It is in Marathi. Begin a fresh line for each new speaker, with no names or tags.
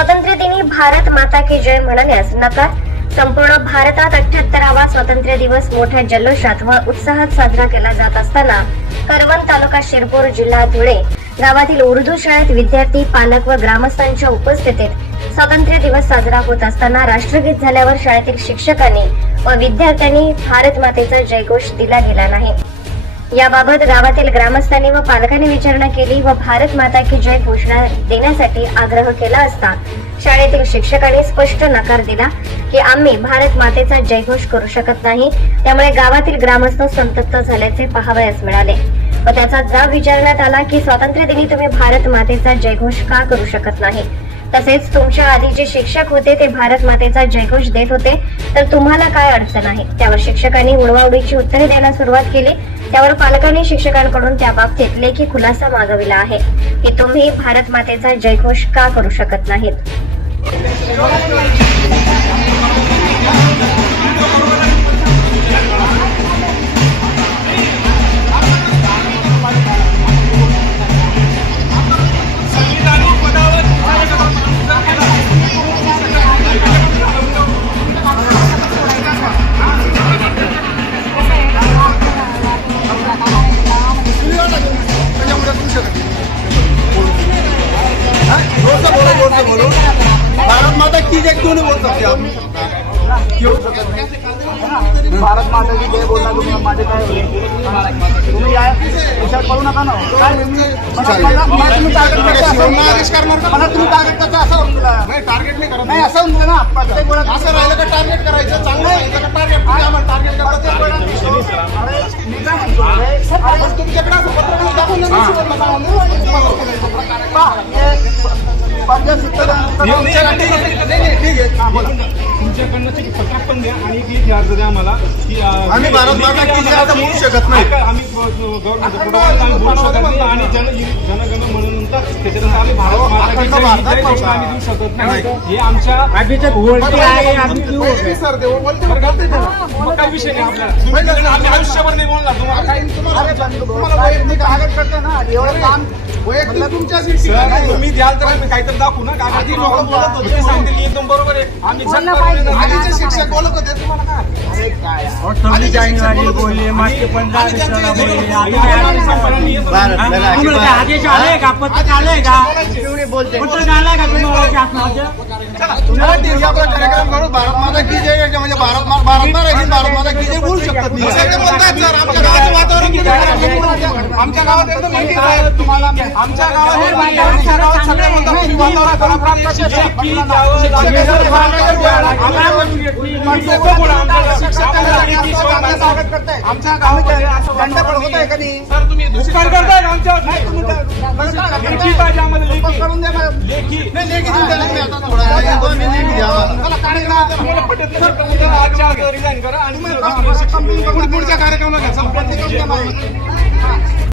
स्वातंत्र्य दिनी भारत माता की जय म्हणण्यास नकार. संपूर्ण भारतात अठ्याहत्तरावा स्वातंत्र्य दिवस मोठ्या जल्लोषात व उत्साहात साजरा केला जात असताना करवण तालुका शिरपूर जिल्हा धुळे गावातील उर्दू शाळेत विद्यार्थी पालक व ग्रामस्थांच्या उपस्थितीत स्वातंत्र्य दिवस साजरा होत असताना राष्ट्रगीत झाल्यावर शाळेतील शिक्षकांनी व विद्यार्थ्यांनी भारत मातेचा जयघोष दिला गेला नाही. याबाबत गावातील ग्रामस्थांनी व पालकांनी विचारणा केली व भारत माता की जय घोषणा देण्यासाठी आग्रह केला असता शाळेतील शिक्षकांनी स्पष्ट नकार दिला की आम्ही भारत मातेचा जयघोष करू शकत नाही. त्यामुळे गावातील ग्रामस्थ संतप्त झाल्याचे पाहावयास मिळाले. व त्याचा जाब विचारण्यात आला की स्वातंत्र्य दिनी तुम्ही भारत मातेचा जयघोष का करू शकत नाही? तसेच तुमच्या आधी जे शिक्षक होते ते भारत मातेचा जयघोष देत होते. तर तुम्हाला काय अडचण आहे? त्यावर शिक्षकांनी उडवाउडीची उत्तरे द्यायला सुरुवात केली. त्यावर पालकांनी शिक्षकांकडून त्याबाबतीत लेखी खुलासा मागविला आहे. की तुम्ही भारत मातेचा जयघोष का करू शकत नाहीत?
की जय क्यों नहीं बोल सकते आप क्यों
भारत माता की जय बोलला तुम्ही माझे काय तुम्ही या विचार करू नका ना. काय तुम्ही टार्गेट करता असं मला तुम्ही टार्गेट करता असं होऊन गेलं.
नाही टार्गेट नाही करत.
नाही असं होऊन गेलं ना. प्रत्येक वेळा
असं राहिलं का टार्गेट करायचं? चांगलं आहे टार्गेट आम्हाला टार्गेट आपण तुमच्याकडे असं दाखवून
पंजाब
तुमच्याकडनं ते पण द्या आणि लेखी अर्ज द्या मला की
आम्ही भारत माता म्हणू शकत नाही.
आम्ही गव्हर्नमेंट आम्ही बोलू शकत नाही आणि जन जनगण म्हणून त्याच्यानंतर आम्ही भारत
भारतात
आम्ही देऊ शकत नाही हे आमच्या. मग काही विषय नाही आपल्याला तुम्ही आम्ही आयुष्यभर नाही बोलणार तुम्हाला काही द्याल तर आम्ही काहीतरी दाखवू ना कागदी
लोकं बोलत होते.
सांगतील एकदम बरोबर आहे आम्ही
शिक्षक बोलत होते तुम्हाला काय
काय यार.
आधीचे शिक्षक
आदेश संपन्नांनी येतो.
आदेश आले का? पत्रक आलंय का? पत्रक आलंय का तुम्हाला शासनाचं
चला, ठीक आहे, आपला कार्यक्रम करू. भारत माता की जय याच्या म्हणजे भारत मा- भारत माता भारत माता की जय बोलू शकतात. मी सगळे बोलतात सर. आमच्या गावाचं वातावरण किती खराब आहे. आमच्या गावात एकदम माहिती आहे तुम्हाला आमच्या गावात आमच्या गावात सगळे बोलतात तुम्ही वातावरण खराब
की.
आहे,
आमच्या
गावात. आमच्या
दंड पडवत आहे कधी
सर तुम्ही उपकार करताय का? लेखी पाहिजे आम्हाला लेखी आजच्या रिझाईन करा आणि
पुढच्या कार्यक्रमाला घ्या.